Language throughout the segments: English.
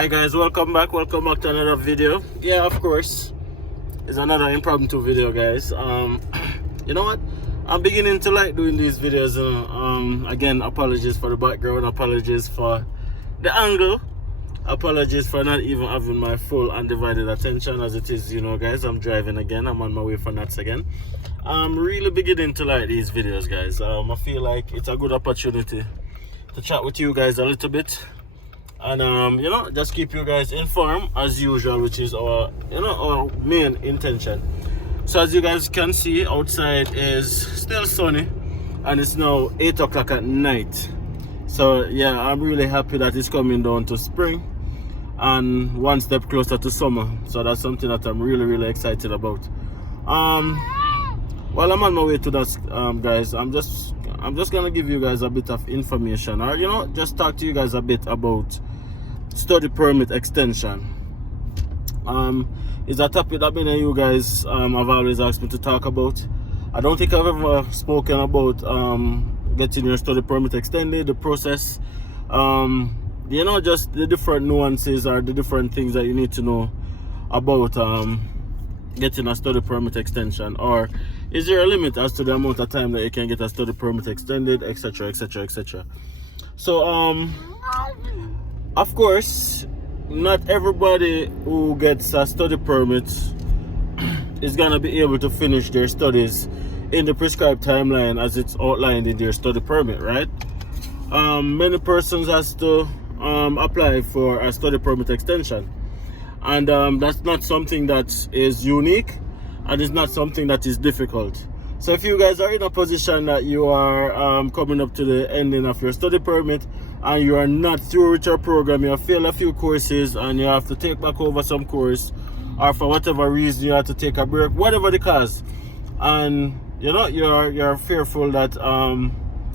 Hi guys, welcome back to another video. Yeah, of course, it's another impromptu video, guys. You know what, I'm beginning to like doing these videos. Again, apologies for the background, apologies for the angle, apologies for not even having my full undivided attention as it is. You know, guys, I'm driving again, I'm on my way for nuts again. I'm really beginning to like these videos, guys. I feel like it's a good opportunity to chat with you guys a little bit, and you know, just keep you guys informed as usual, which is our, you know, our main intention. So as you guys can see, outside is still sunny and it's now 8 o'clock at night. So yeah, I'm really happy that it's coming down to spring and one step closer to summer. So that's something that I'm really excited about. While I'm on my way to that, guys, I'm just gonna give you guys a bit of information, or you know, just talk to you guys a bit about study permit extension. It's a topic that many of you guys have always asked me to talk about. I don't think I've ever spoken about getting your study permit extended, the process, you know, just the different nuances or the different things that you need to know about getting a study permit extension, or is there a limit as to the amount of time that you can get a study permit extended, etc. So of course, not everybody who gets a study permit is gonna be able to finish their studies in the prescribed timeline as it's outlined in their study permit, right? Many persons has to apply for a study permit extension, and that's not something that is unique, and it's not something that is difficult. So if you guys are in a position that you are coming up to the ending of your study permit and you are not through with your program, you have failed a few courses and you have to take back over some course, or for whatever reason you have to take a break, whatever the cause, and you know, you're fearful that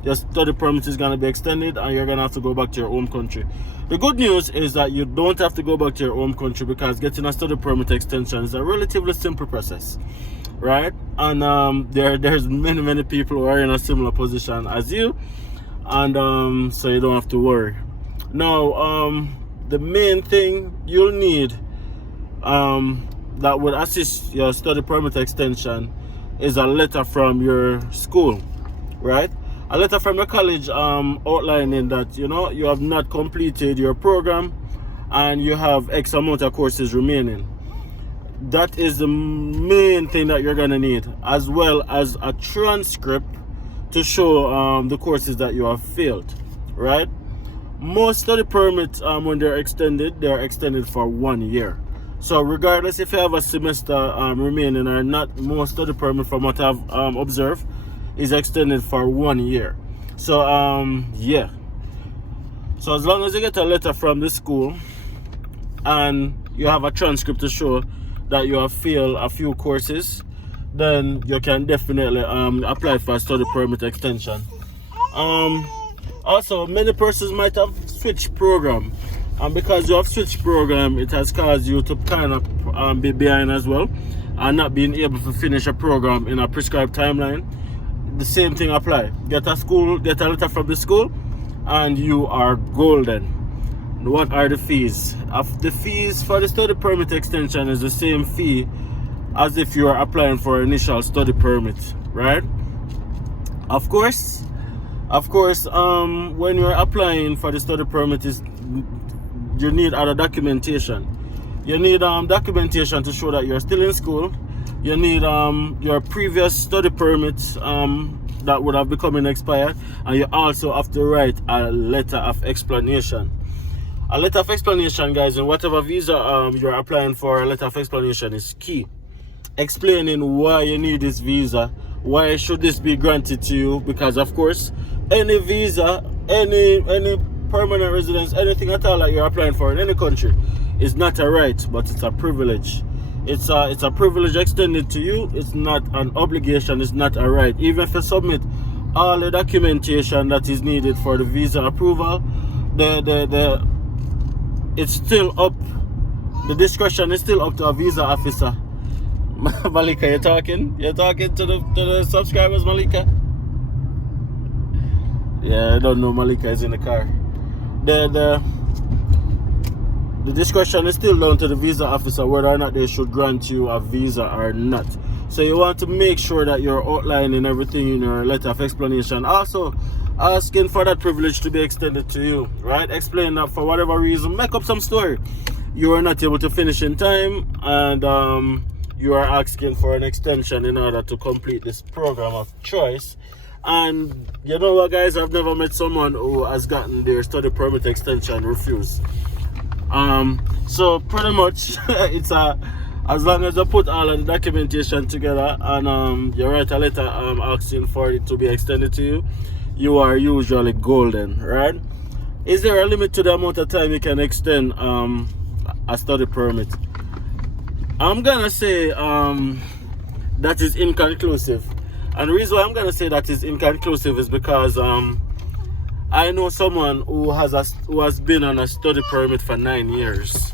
your study permit is going to be extended and you're going to have to go back to your home country. The good news is that you don't have to go back to your home country, because getting a study permit extension is a relatively simple process, right? And there's many people who are in a similar position as you, and so you don't have to worry. Now, the main thing you'll need that would assist your study permit extension is a letter from your school, right? A letter from your college outlining that, you know, you have not completed your program and you have X amount of courses remaining. That is the main thing that you're gonna need, as well as a transcript to show the courses that you have failed, right? Most study permits, when they're extended for 1 year. So regardless if you have a semester remaining or not, most study permit, from what I've observed, is extended for 1 year. So yeah, so as long as you get a letter from the school and you have a transcript to show that you have failed a few courses, then you can definitely apply for a study permit extension. Also, many persons might have switched program, and because you have switched program, it has caused you to kind of be behind as well, and not being able to finish a program in a prescribed timeline. The same thing apply. Get a letter from the school and you are golden. What are the fees? The fees for the study permit extension is the same fee as if you are applying for initial study permit, right? Of course, when you're applying for the study permit, you need other documentation. You need documentation to show that you're still in school. You need your previous study permits that would have become expired, and you also have to write a letter of explanation. A letter of explanation, guys, in whatever visa you're applying for, a letter of explanation is key. Explaining why you need this visa, why should this be granted to you, because of course any visa, any permanent residence, anything at all that you're applying for in any country is not a right, but it's a privilege. It's a privilege extended to you. It's not an obligation, it's not a right. Even if you submit all the documentation that is needed for the visa approval, it's still up, the discretion is still up to a visa officer. Malika, you're talking to the subscribers, Malika? Yeah, I don't know, Malika is in the car. the discretion is still down to the visa officer whether or not they should grant you a visa or not. So you want to make sure that you're outlining everything in your letter of explanation. Also, asking for that privilege to be extended to you, right? Explain that for whatever reason, make up some story. You are not able to finish in time, and you are asking for an extension in order to complete this program of choice. And you know what, guys, I've never met someone who has gotten their study permit extension refused. So pretty much it's as long as you put all of the documentation together and you write a letter asking for it to be extended to you, you are usually golden, right? Is there a limit to the amount of time you can extend a study permit? I'm gonna say that is inconclusive, and the reason why I'm gonna say that is inconclusive is because I know someone who has been on a study permit for 9 years.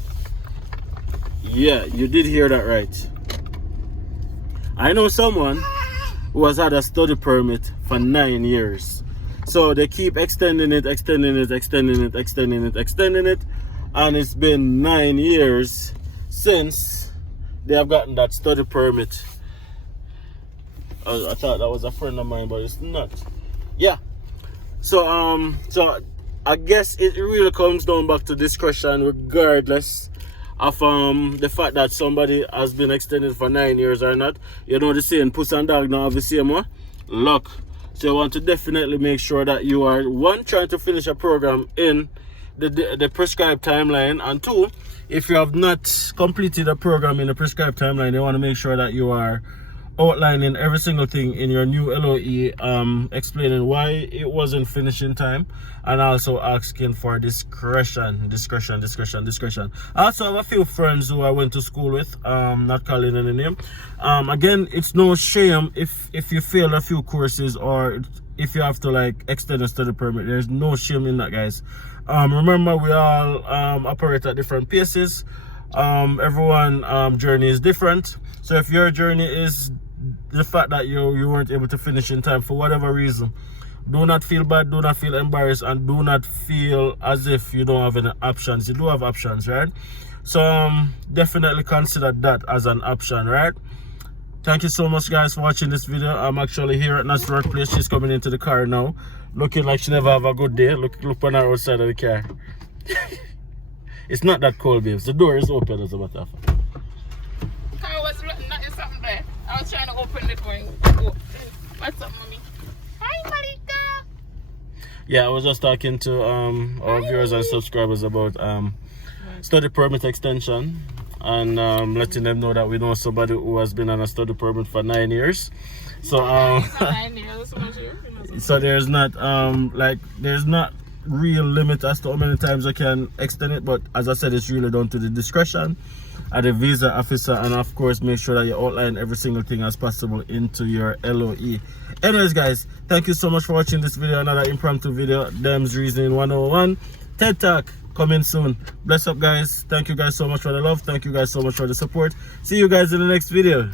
Yeah, you did hear that right. I know someone who has had a study permit for 9 years. So they keep extending it, and it's been 9 years since they have gotten that study permit. I thought that was a friend of mine, but it's not. Yeah. So I guess it really comes down back to discretion, regardless of the fact that somebody has been extended for 9 years or not. You know the saying, puss and dog now have the same luck. So you want to definitely make sure that you are, one, trying to finish a program in the prescribed timeline, and two, if you have not completed a program in the prescribed timeline, you want to make sure that you are outlining every single thing in your new LOE, explaining why it wasn't finished in time, and also asking for discretion. I also have a few friends who I went to school with, not calling any name. Again, it's no shame if you fail a few courses or if you have to like extend a study permit. There's no shame in that, guys. Remember, we all operate at different paces. Everyone journey is different. So if your journey is the fact that you weren't able to finish in time for whatever reason, do not feel bad, do not feel embarrassed, and do not feel as if you don't have any options. You do have options, right? So definitely consider that as an option, right? Thank you so much, guys, for watching this video. I'm actually here at Nat's workplace. She's coming into the car now, looking like she never have a good day. Look on her outside of the car. It's not that cold, babes. The door is open, as a matter of fact. Car was nothing something there. I was trying to open it for you. What's up, mommy? Hi, Marika. Yeah, I was just talking to our viewers and subscribers about study permit extension, and letting them know that we know somebody who has been on a study permit for 9 years. So 9 years, so there's not there's not real limit as to how many times I can extend it, but as I said, it's really down to the discretion of the visa officer, and of course make sure that you outline every single thing as possible into your LOE. Anyways, guys, thank you so much for watching this video. Another impromptu video, Dem's Reasoning 101 TED Talk coming soon. Bless up, guys. Thank you guys so much for the love. Thank you guys so much for the support. See you guys in the next video.